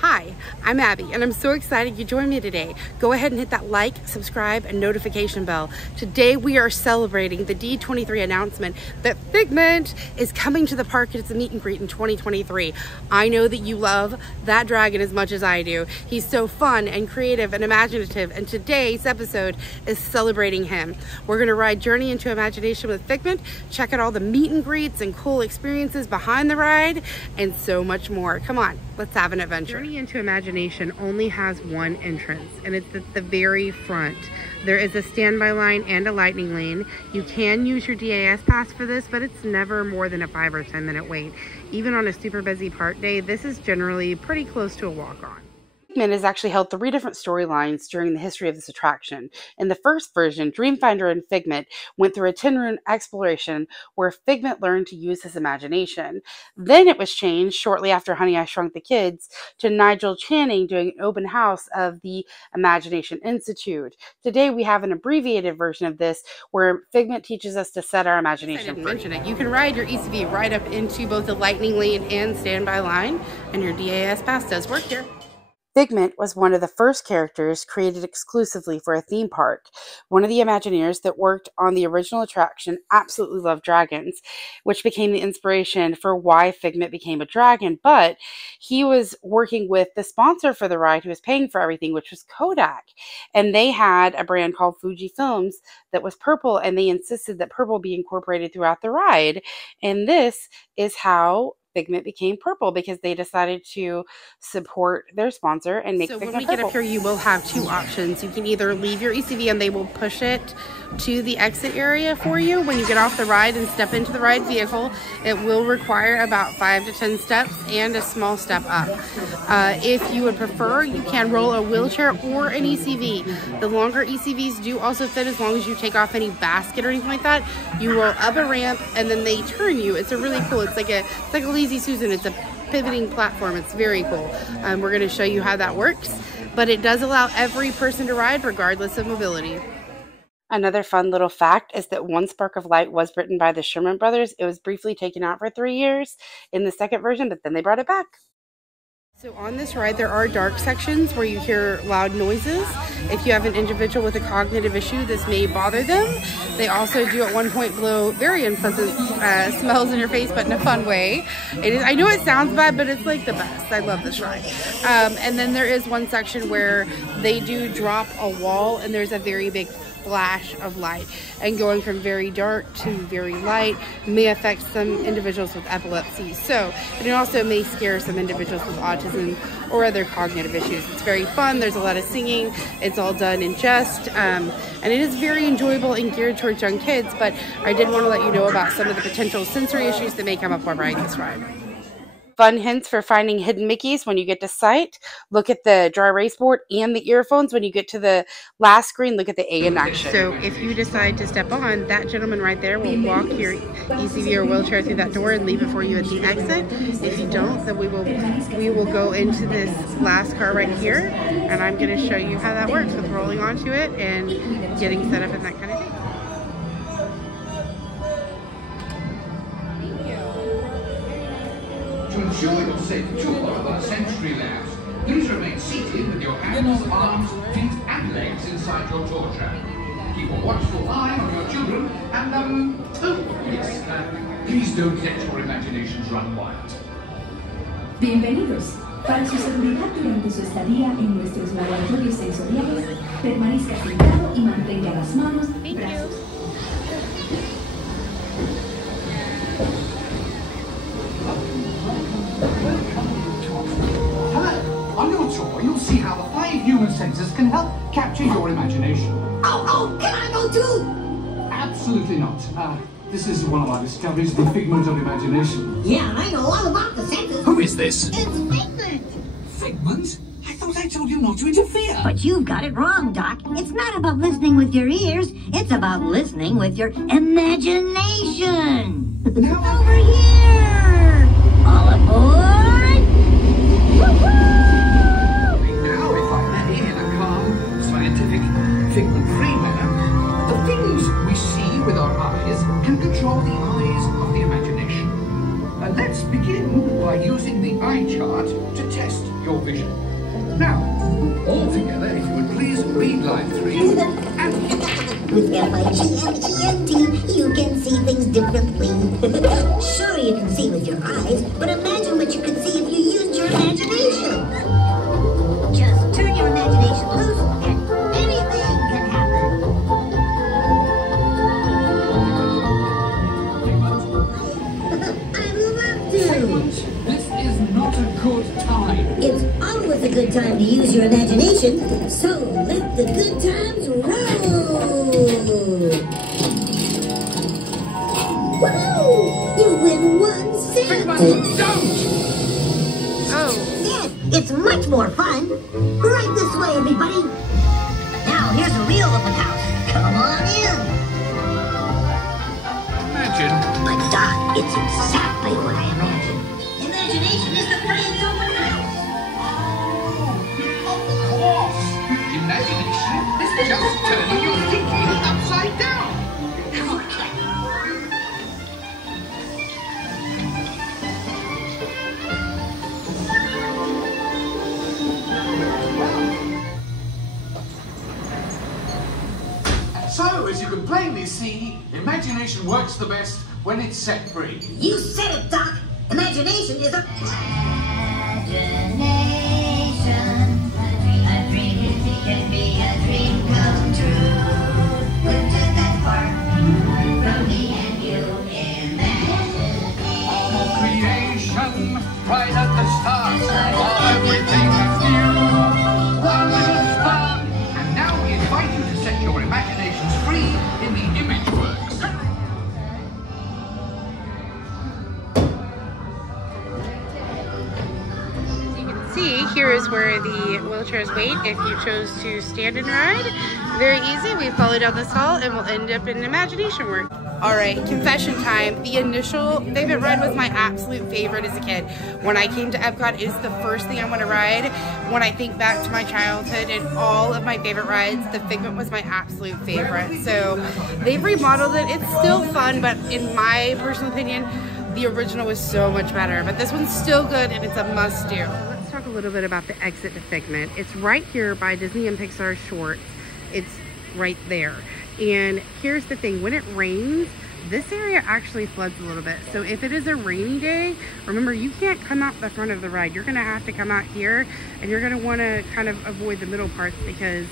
Hi, I'm Abby, and I'm so excited you joined me today. Go ahead and hit that like, subscribe, and notification bell. Today we are celebrating the D23 announcement that Figment is coming to the park. It's a meet and greet in 2023. I know that you love that dragon as much as I do. He's so fun and creative and imaginative, and today's episode is celebrating him. We're going to ride Journey into Imagination with Figment, check out all the meet and greets and cool experiences behind the ride, and so much more. Come on, let's have an adventure. Journey into Imagination only has one entrance, and it's at the very front. There is a standby line and a lightning lane. You can use your DAS pass for this, but it's never more than a 5 or 10 minute wait. Even on a super busy park day, this is generally pretty close to a walk-on. Figment has actually held 3 different storylines during the history of this attraction. In the first version, Dreamfinder and Figment went through a 10-room exploration where Figment learned to use his imagination. Then it was changed shortly after Honey, I Shrunk the Kids to Nigel Channing doing an open house of the Imagination Institute. Today we have an abbreviated version of this where Figment teaches us to set our imagination free. I didn't mention it. You can ride your ECV right up into both the lightning lane and standby line, and your DAS pass does work here. Figment was one of the first characters created exclusively for a theme park. One of the Imagineers that worked on the original attraction absolutely loved dragons, which became the inspiration for why Figment became a dragon. But he was working with the sponsor for the ride who was paying for everything, which was Kodak. And they had a brand called Fuji Films that was purple, and they insisted that purple be incorporated throughout the ride. And this is how Figment became purple, because they decided to support their sponsor and make Figment purple. So when we get up here, you will have 2 options. You can either leave your ECV and they will push it to the exit area for you. When you get off the ride and step into the ride vehicle, it will require about 5 to 10 steps and a small step up. If you would prefer, you can roll a wheelchair or an ECV. The longer ECVs do also fit, as long as you take off any basket or anything like that. You roll up a ramp and then they turn you. It's a really cool, it's like a Lazy Susan. It's a pivoting platform. It's very cool. We're going to show you how that works, but it does allow every person to ride regardless of mobility. Another fun little fact is that One Spark of Light was written by the Sherman Brothers. It was briefly taken out for 3 years in the second version, but then they brought it back. So on this ride, there are dark sections where you hear loud noises. If you have an individual with a cognitive issue, this may bother them. They also do at one point blow very unpleasant smells in your face, but in a fun way. I know it sounds bad, but it's like the best. I love this ride. And then there is one section where they do drop a wall, and there's a very big flash of light, and going from very dark to very light may affect some individuals with epilepsy. So it also may scare some individuals with autism or other cognitive issues. It's very fun. There's a lot of singing. It's all done in jest, and it is very enjoyable and geared towards young kids. But I did want to let you know about some of the potential sensory issues that may come up while riding this ride. Fun hints for finding hidden Mickeys when you get to sight. Look at the dry erase board and the earphones. When you get to the last screen, look at the A in action. So if you decide to step on, that gentleman right there will walk your ECV or wheelchair through that door and leave it for you at the exit. If you don't, then we will go into this last car right here, and I'm going to show you how that works with rolling onto it and getting set up and that kind of thing. To ensure your safe tour of our sensory labs, please remain seated with your hands, arms, feet and legs inside your tour track. Keep a watchful eye on your children and, please don't let your imaginations run wild. Bienvenidos. Para su seguridad durante su estadía en nuestros laboratorios sensoriales, permanezca sentado y mantenga las manos, brazos. On your tour, you'll see how the 5 human senses can help capture your imagination. Oh, can I go too? Absolutely not. This is one of our discoveries, the Figment of Imagination. Yeah, I know all about the senses. Who is this? It's Figment. Figment? I thought I told you not to interfere. But you've got it wrong, Doc. It's not about listening with your ears. It's about listening with your imagination. Now, Over here. All aboard. Now, if I may, in a calm, scientific, figment-free manner, the things we see with our eyes can control the eyes of the imagination. Let's begin by using the eye chart to test your your vision. Now, all together, if you would please read line 3 and With F-I-G-M-E-N-T, you can see things differently. Sure, you can see with your eyes, but imagine what you could see if you used your imagination. Just turn your imagination loose and anything can happen. I'd love to. This is not a good time. It's always a good time to use your imagination, so let the good times roll! Woohoo! You win 1 cent! Figment, don't! Oh, Yes, it's much more fun! Right this way, everybody! Now, here's a real open house. Come on in! Imagine. But Doc, it's exactly what I imagined. Imagination is the brain's open house! Of course! Imagination is just turning your thinking upside down. So, as you can plainly see, imagination works the best when it's set free. You said it, Doc! Imagination is a... Imagination, a dream can be a dream come true. Look to that part from me and you. All creation, right at the start, everything is new. One little spark, and now we invite you to set your imaginations free in the image works. see, here is where the wheelchairs wait if you chose to stand and ride. Very easy. We follow down this hall and we'll end up in Imagination Work. All right, confession time. The initial Figment ride was my absolute favorite as a kid. When I came to Epcot, it is the first thing I want to ride. When I think back to my childhood and all of my favorite rides, the Figment was my absolute favorite. So they've remodeled it. It's still fun, but in my personal opinion, the original was so much better. But this one's still good and it's a must do. Let's talk a little bit about the exit to Figment. It's right here by Disney and Pixar Shorts. It's right there. And here's the thing, when it rains, this area actually floods a little bit. So if it is a rainy day, remember, you can't come out the front of the ride. You're gonna have to come out here, and you're gonna wanna kind of avoid the middle parts because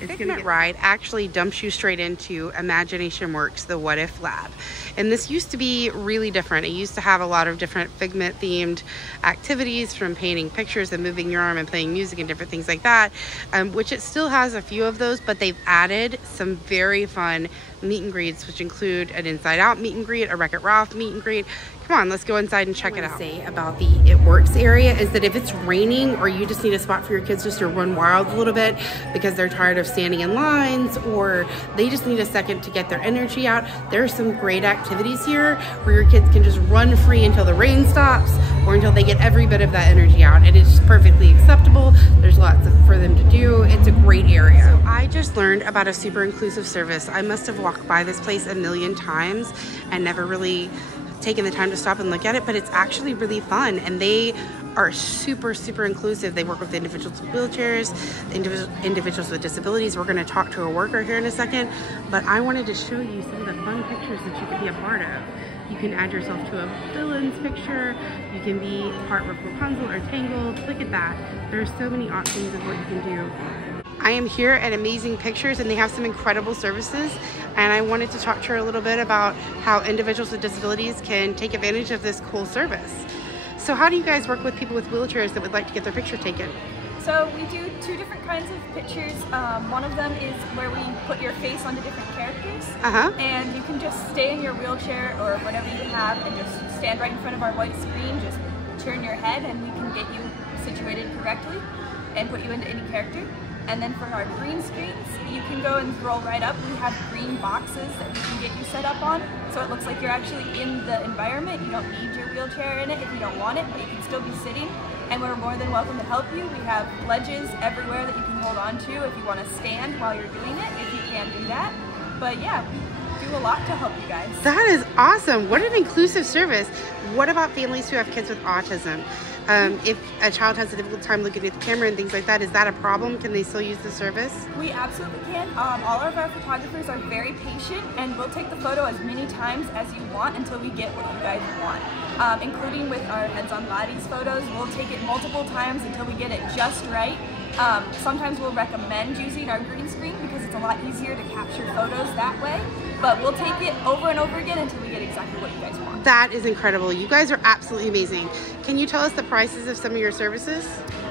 it's Figment ride actually dumps you straight into Imagination Works, the What If Lab. And this used to be really different. It used to have a lot of different Figment themed activities, from painting pictures and moving your arm and playing music and different things like that, which it still has a few of those, but they've added some very fun meet and greets, which include an Inside Out meet and greet, a Wreck-It Ralph meet and greet. Come on, let's go inside and check it out. What I say about the It Works area is that if it's raining or you just need a spot for your kids just to run wild a little bit because they're tired of standing in lines, or they just need a second to get their energy out, there are some great activities here where your kids can just run free until the rain stops or until they get every bit of that energy out. And it's perfectly acceptable. There's lots for them to do. It's a great area. So I just learned about a super inclusive service. I must have walked by this place a million times and never really taken the time to stop and look at it, but it's actually really fun, and they are super inclusive. They work with individuals with wheelchairs, individuals with disabilities. We're going to talk to a worker here in a second, but I wanted to show you some of the fun pictures that you can be a part of. You can add yourself to a villain's picture. You can be part with Rapunzel or Tangled. Look at that. There's so many options of what you can do. I am here at Amazing Pictures, and they have some incredible services, and I wanted to talk to her a little bit about how individuals with disabilities can take advantage of this cool service. So how do you guys work with people with wheelchairs that would like to get their picture taken? So we do two different kinds of pictures. One of them is where we put your face onto different characters, and you can just stay in your wheelchair or whatever you have and just stand right in front of our white screen, just turn your head and we can get you situated correctly and put you into any character. And then for our green screens, you can go and scroll right up. We have green boxes that we can get you set up on, so it looks like you're actually in the environment. You don't need your wheelchair in it if you don't want it, but you can still be sitting, and we're more than welcome to help you. We have ledges everywhere that you can hold on to if you want to stand while you're doing it, if you can do that. But yeah, we do a lot to help you guys. That is awesome. What an inclusive service. What about families who have kids with autism? If a child has a difficult time looking at the camera and things like that, is that a problem? Can they still use the service? We absolutely can. All of our photographers are very patient, and we'll take the photo as many times as you want until we get what you guys want. Including with our heads on bodies photos, we'll take it multiple times until we get it just right. Sometimes we'll recommend using our green screen because it's a lot easier to capture photos that way, but we'll take it over and over again until we get exactly what you guys want. That is incredible. You guys are absolutely amazing. Can you tell us the prices of some of your services?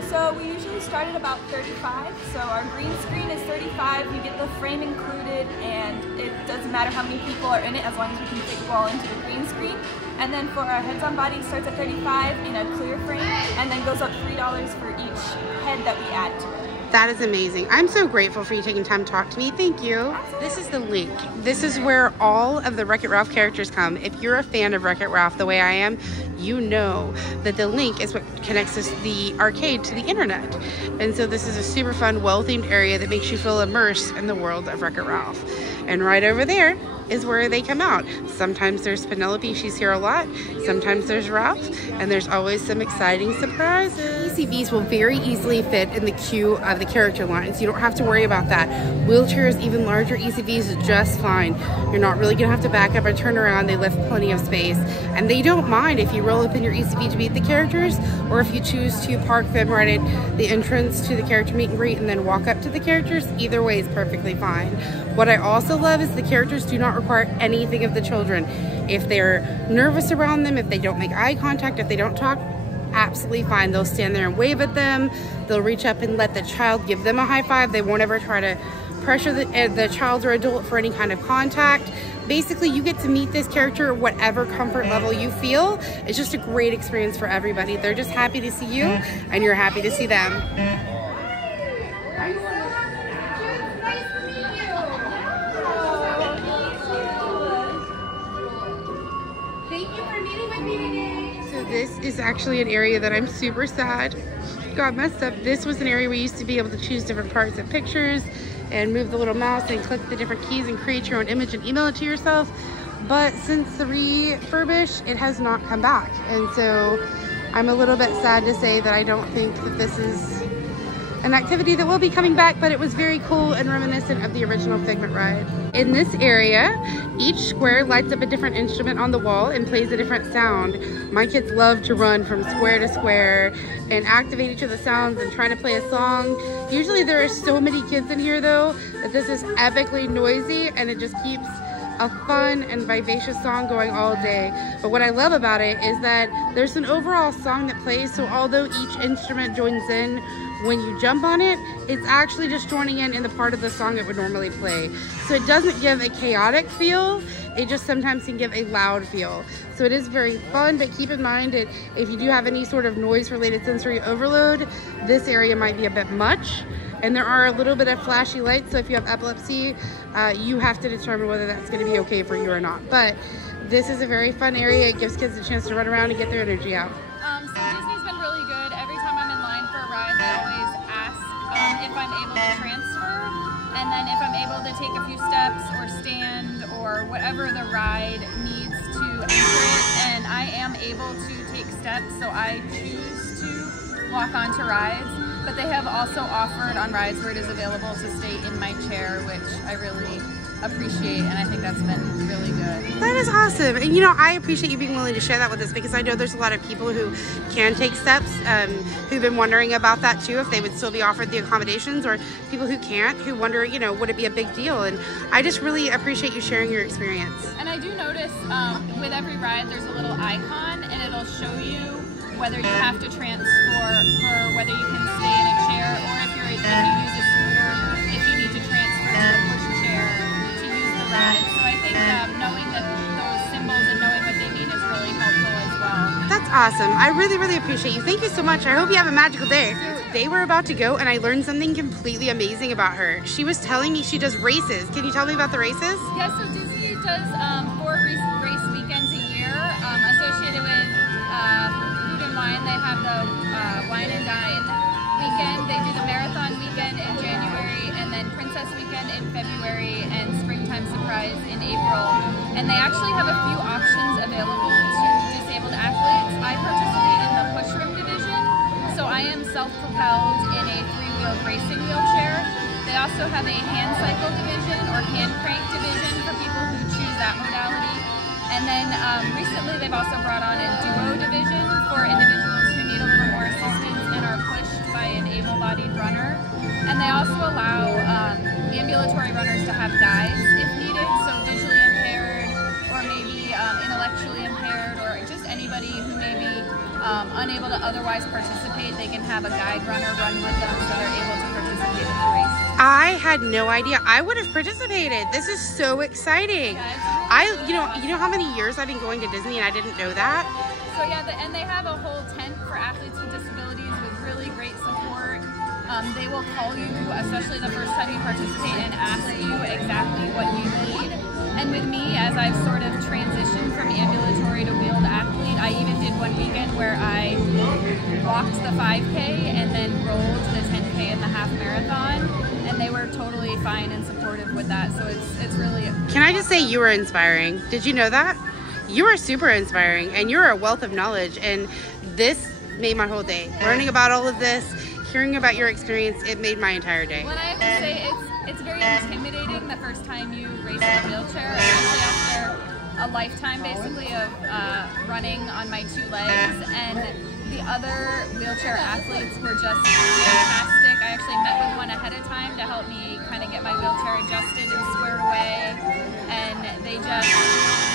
So we usually start at about $35. So our green screen is $35. You get the frame included, and it doesn't matter how many people are in it as long as we can fit you all into the green screen. And then for our heads on body, it starts at $35 in a clear frame, and then goes up $3 for each head that we add to it. That is amazing. I'm so grateful for you taking time to talk to me. Thank you. Absolutely. This is the link. This is where all of the Wreck-It Ralph characters come. If you're a fan of Wreck-It Ralph the way I am, you know that the link is what connects us, the arcade, to the internet. And so this is a super fun, well-themed area that makes you feel immersed in the world of Wreck-It Ralph. And right over there is where they come out. Sometimes there's Penelope, she's here a lot. Sometimes there's Ralph, and there's always some exciting surprises. ECVs will very easily fit in the queue of the character lines. You don't have to worry about that. Wheelchairs, even larger ECVs, just fine. You're not really gonna have to back up or turn around. They lift plenty of space, and they don't mind if you roll up in your ECV to meet the characters, or if you choose to park them right at the entrance to the character meet and greet and then walk up to the characters. Either way is perfectly fine. What I also love is the characters do not require anything of the children. If they're nervous around them, if they don't make eye contact, if they don't talk, absolutely fine. They'll stand there and wave at them. They'll reach up and let the child give them a high five. They won't ever try to pressure the child or adult for any kind of contact. Basically, you get to meet this character at whatever comfort level you feel. It's just a great experience for everybody. They're just happy to see you, and you're happy to see them. This is actually an area that I'm super sad got messed up. This was an area where you used to be able to choose different parts of pictures and move the little mouse and click the different keys and create your own image and email it to yourself. But since the refurbish, it has not come back. And so I'm a little bit sad to say that I don't think that this is an activity that will be coming back, but it was very cool and reminiscent of the original Figment ride. In this area, each square lights up a different instrument on the wall and plays a different sound. My kids love to run from square to square and activate each of the sounds and try to play a song. Usually there are so many kids in here though, that this is epically noisy, and it just keeps a fun and vivacious song going all day. But what I love about it is that there's an overall song that plays, so although each instrument joins in when you jump on it, it's actually just joining in the part of the song it would normally play. So it doesn't give a chaotic feel, it just sometimes can give a loud feel. So it is very fun, but keep in mind that if you do have any sort of noise related sensory overload, this area might be a bit much. And there are a little bit of flashy lights, so if you have epilepsy, you have to determine whether that's gonna be okay for you or not. But this is a very fun area. It gives kids a chance to run around and get their energy out. So Disney's been really good. Every time I'm in line for a ride, they always ask if I'm able to transfer. And then if I'm able to take a few steps or stand or whatever the ride needs to enter it, and I am able to take steps, so I choose to walk onto rides. But they have also offered on rides where it is available to stay in my chair, which I really appreciate, and I think that's been really good. That is awesome. And you know, I appreciate you being willing to share that with us, because I know there's a lot of people who can take steps who've been wondering about that too, if they would still be offered the accommodations, or people who can't, who wonder, you know, would it be a big deal? And I just really appreciate you sharing your experience. And I do notice with every ride there's a little icon, and it'll show you whether you have to transfer, or whether you can stay in a chair, or if you use a scooter, if you need to transfer to a pushchair to use the ride. So I think knowing that those symbols and knowing what they mean is really helpful as well. That's awesome. I really, really appreciate you. Thank you so much. I hope you have a magical day. They were about to go, and I learned something completely amazing about her. She was telling me she does races. Can you tell me about the races? Yeah, so Disney does 4 race weekends a year associated with food and wine. They have the Wine and Dine weekend. They do the Marathon weekend in January, and then Princess weekend in February, and Springtime Surprise in April. And they actually have a few options available to disabled athletes. I participate in the push room division, propelled in a 3-wheeled racing wheelchair. They also have a hand cycle division or hand crank division for people who choose that modality. And then recently they've also brought on a duo division for individuals who need a little more assistance and are pushed by an able-bodied runner. And they also allow ambulatory runners to have guides if needed, so visually impaired or maybe intellectually impaired, or just anybody who may be unable to otherwise participate. They can have a guide runner run with them so they're able to participate in the race. I had no idea. I would have participated. This is so exciting. Yeah, you know how many years I've been going to Disney and I didn't know that? So yeah, and they have a whole tent for athletes with disabilities with really great support. They will call you, especially the first time you participate, and ask you exactly what you need. And with me, as I've sort of transitioned from ambulatory to wheeled athlete, I even did one weekend where I walked the 5K and then rolled the 10K and the half marathon, and they were totally fine and supportive with that. So it's really. Can I just say you were inspiring? Did you know that? You are super inspiring, and you're a wealth of knowledge, and this made my whole day. Learning about all of this, hearing about your experience, it made my entire day. Well, I have to say it's very intimidating the first time you race in a wheelchair, especially after a lifetime basically of running on my 2 legs, and the other wheelchair athletes were just fantastic. I actually met with one ahead of time to help me kind of get my wheelchair adjusted and squared away, and they just,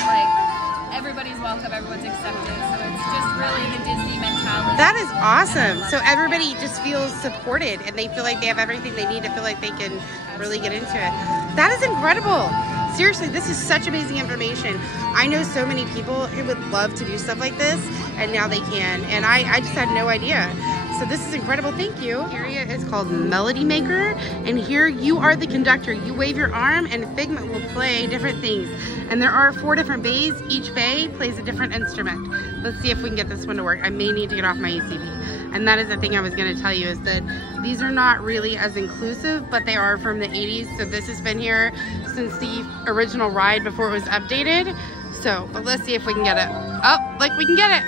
like, everybody's welcome, everyone's accepted, so it's just really the Disney mentality. That is awesome. So everybody just feels supported and they feel like they have everything they need to feel like they can really get into it. That is incredible. Seriously, this is such amazing information. I know so many people who would love to do stuff like this, and now they can, and I just had no idea. So this is incredible. Thank you. The area is called Melody Maker, and here you are the conductor. You wave your arm and Figment will play different things. And there are 4 different bays. Each bay plays a different instrument. Let's see if we can get this one to work. I may need to get off my ACV. And that is the thing I was going to tell you, is that these are not really as inclusive, but they are from the 80s. So this has been here since the original ride before it was updated. So, but let's see if we can get it. Oh, like we can get it.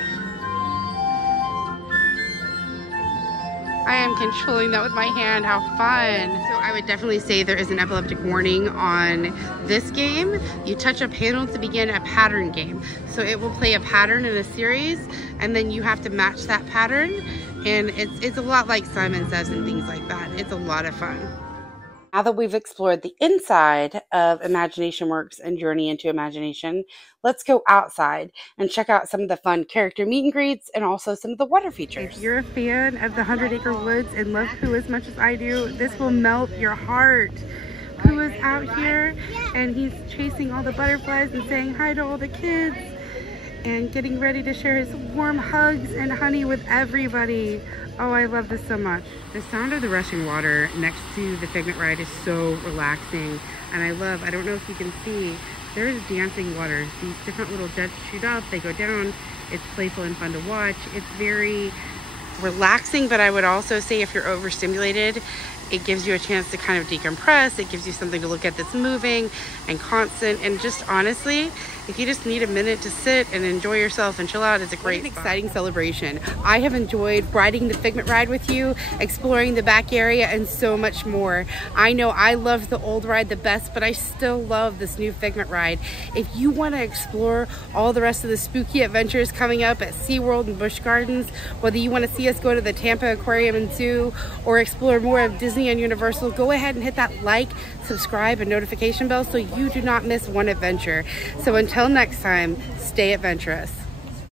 I am controlling that with my hand. How fun. So I would definitely say there is an epileptic warning on this game. You touch a panel to begin a pattern game. So it will play a pattern in a series, and then you have to match that pattern. And it's a lot like Simon Says and things like that. It's a lot of fun. Now that we've explored the inside of Imagination Works and Journey into Imagination, let's go outside and check out some of the fun character meet and greets and also some of the water features. If you're a fan of the 100 Acre Woods and love Pooh as much as I do, this will melt your heart. Pooh is out here and he's chasing all the butterflies and saying hi to all the kids and getting ready to share his warm hugs and honey with everybody. Oh, I love this so much. The sound of the rushing water next to the Figment ride is so relaxing. And I don't know if you can see, there is dancing water. These different little jets shoot up, they go down. It's playful and fun to watch. It's very relaxing, but I would also say if you're overstimulated, it gives you a chance to kind of decompress. It gives you something to look at that's moving and constant. And just honestly, if you just need a minute to sit and enjoy yourself and chill out, it's a great spot. Exciting celebration. I have enjoyed riding the Figment ride with you, exploring the back area, and so much more. I know I love the old ride the best, but I still love this new Figment ride. If you want to explore all the rest of the spooky adventures coming up at SeaWorld and Busch Gardens, whether you want to see us go to the Tampa Aquarium and Zoo or explore more of Disney and Universal, go ahead and hit that like, subscribe, and notification bell so you do not miss one adventure. So until next time, stay adventurous.